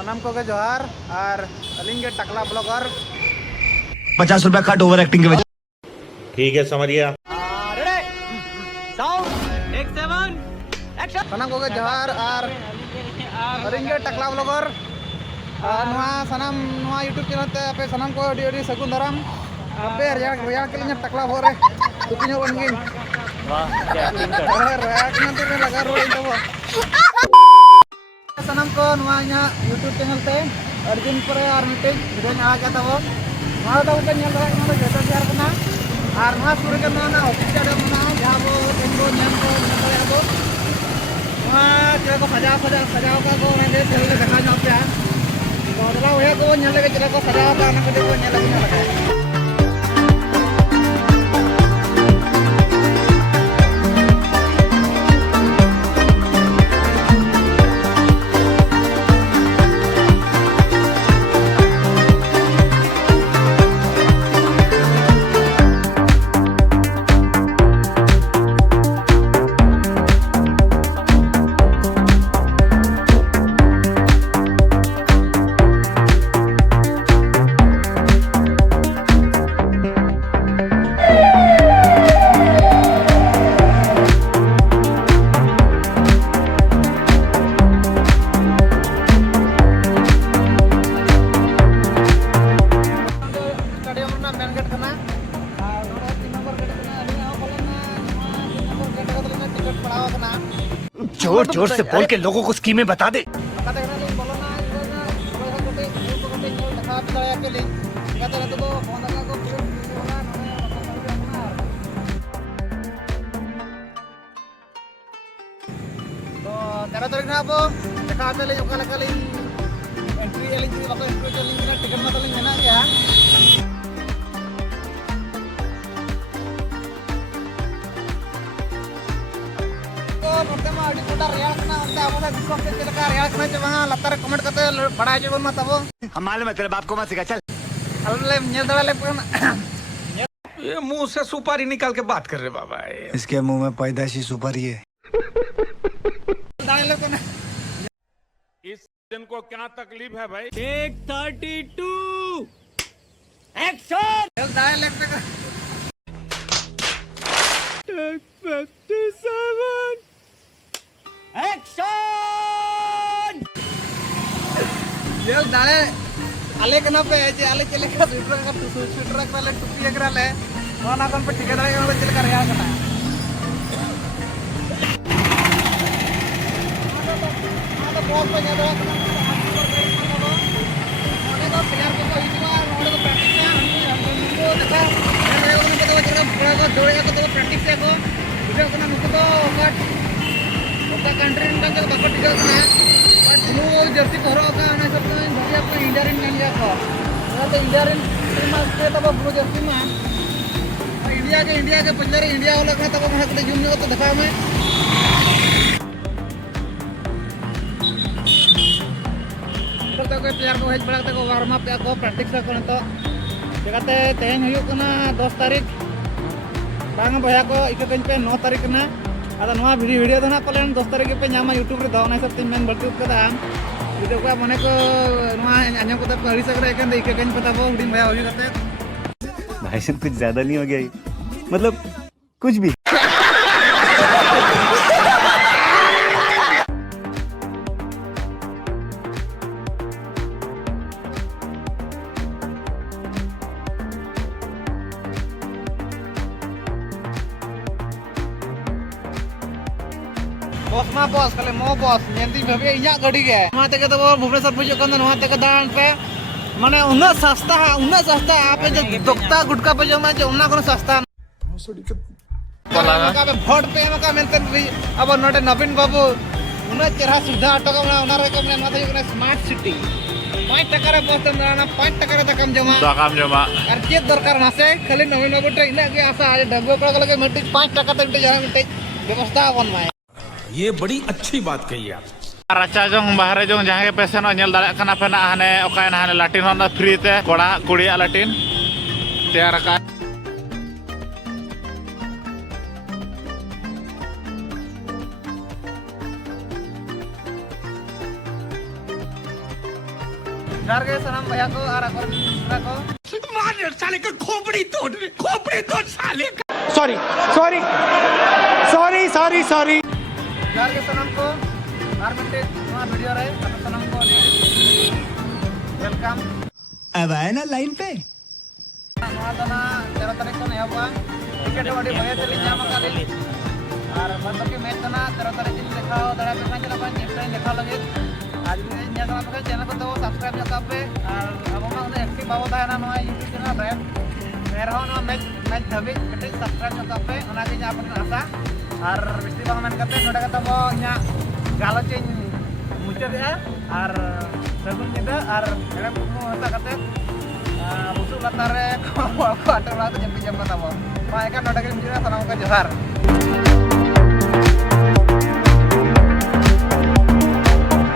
सनम को के जोहार और अलिंग के टकला ब्लॉगर 50 रुपया कट ओवर एक्टिंग के वजह। ठीक है समझ गया। सनम को के जोहार और अलिंग के टकला ब्लॉगर नुआ सनम नुआ यूट्यूब चैनल ते पे सनम को अडी अडी सगुन दाराम पे रिया के लिए टकला भोरे तुपिनो बनगिन वाह क्या एक्टिंग कर रिया नंतर में लगा रोड इन तबो सनम को नुआ यूट्यूब चैनल ते अर्जुन परे और मिटे वीडियो ᱧᱟ ᱜᱮ ᱛᱟᱵᱚ ᱱᱚᱣᱟ ᱫᱚ ᱩᱱᱠᱩ ᱧᱮᱞ ᱫᱟᱲᱮᱭᱟᱜ ᱠᱟᱱᱟ ᱡᱚᱛᱚ ᱥᱮᱭᱟᱨ ᱠᱟᱱᱟ ᱟᱨ ᱱᱚᱣᱟ ᱥᱩᱨ ᱨᱮ ᱱᱚᱣᱟ ᱚᱯᱷᱤᱥ ᱨᱮ ᱢᱮᱱᱟᱜᱼᱟ ᱡᱟᱦᱟᱸ ᱵᱚ ᱛᱮᱱᱠᱚ ᱧᱮᱞ ᱧᱟᱢ ᱫᱟᱲᱮᱭᱟᱜᱼᱟ ᱵᱚ ᱱᱚᱣᱟ ᱪᱮᱫ ᱠᱚ ᱥᱟᱡᱟᱣ ᱠᱟ ᱠᱚ ᱚᱸᱰᱮ ᱛᱮᱞ ᱞᱮ ᱫᱮᱠᱷᱟ ᱧᱚᱜ ᱯᱮᱭᱟ तो दला हुए को ñᱮᱞ ᱞᱮᱜᱮ ᱪᱮᱫ ᱠᱚ ᱥᱟᱡᱟᱣ ᱠᱟ ᱚᱱᱟ ᱠᱚ ᱧᱮᱞ ᱟᱹᱜᱩ ᱧᱚᱜ ᱞᱮᱜᱮ जोर जोर से बोल के लोगों को स्कीमें बता दे। तेरह तारीख ना अब देखा एंट्री टिकट मत गया हम मालूम है तेरे बाप को मत सिखा चल। ये मुंह से सुपारी निकाल के बात कर रहे बाबा। इसके मुंह में पैदाशी सुपारी है। इस दिन को क्या तकलीफ है भाई? 32 एक्शन ये दाले आले कना पे जे आले चले का स्वेटर वाले टोपी एकरा ले ओना कोन पे टिके दाले का चले का रिया कना आदा बहुत पे जा रहा कना ओने तो प्लेयर को इतना ओने तो प्रैक्टिस है हमको देखा ये ओने तो जरा बड़ा को दौड़े को तो प्रैक्टिस है को वीडियो कना नुको तो ओका कंट्री में तो बाको टिके कना ब्लू जर्सी पहरो का ना सब भैया आपको इंडिया रीन नहीं लिया था तो इंडिया रीन में के तब ब्लू जर्सी में इंडिया के पंजारी इंडिया वाला का तब वहां के जूम तो दिखा मैं तो कोई प्लेयर को हेज बड़ा को वार्म अप को प्रैक्टिस को तो जगते तेन हुयो कना 10 तारीख बांग भैया को इककन पे 9 तारीख ना अदा नवा वीडियो दो ना पलन 10 तारीख पे नामा यूट्यूब रे दो ना सब तीन मेन बल्टी कदा वीडियो को मने को नवा अन्य को तो हरी सकरे एकन इके कन पता बो हुडी भया होई करते भाई साहब कुछ ज्यादा नहीं हो गया मतलब कुछ भी। बॉस मा बॉस खाली मो बॉस नेंदी भाबे इया गाड़ी गे मा तके तो भुवनेश्वर पुजो कन नवा तके दान पे माने उन्ना सस्ता आप जो दुक्ता गुटका पे जो मा जो उन्ना कोन सस्ता का वोट पे मका मेनते अब नोटे नवीन बाबू उन्ना चेहरा सुविधा ऑटो का उन्ना रे को माथे को स्मार्ट सिटी 5 टका रे बसते ना 5 टका रे कम जमा और चेक दरकार मासे खाली नवीन बाबू टे इना के आशा आज डब्बो को लगे मिट्टी 5 टका तक जरा मिट्टी व्यवस्था बन माय ये बड़ी अच्छी बात कही आप। रचा जों बाहरे जों जहाँ के पेशेंट नेल दाड़ा कना पे ना हाने ओका ना हाने लाटिन होना फ्री ते कोड़ा कुड़ी लाटिन तैयार का Jogar ke sanam bhaiya ko ar akor mitra ko. मार साले का खोपड़ी तोड़ साले का। Sorry sorry sorry sorry sorry Jogar ke sanam ko ar minte nova video re ape sanam ko welcome. अब आए ना लाइन पे Nova dana 13 tarik ko ehoba. Ticket adi bhaiya teli nyam akali. Ar bato ke match dana 13 tarik ini dekhao dara pe kan jala ban next time dekhao lagi. आज भी नया channel पे channel को तो subscribe ना कर पे और अब हम उन्हें एक्टिव बाबू था ना नया यूट्यूब चैनल है मेरा हो ना मैच धबी बेटे सब्सक्राइब ना कर पे उन्हें भी यहाँ पर आशा और बिस्ती बांग मन करते नोड़ा का तो वो यहाँ गालो चेंज मुझे दिया और सगुन निदा और मेरा कुमु ऐसा करते मुझे लगता है को आटर वाला तो जब भी जब का था वो वहाँ एक नोड़ा के मुझे ना सनाम का जोहार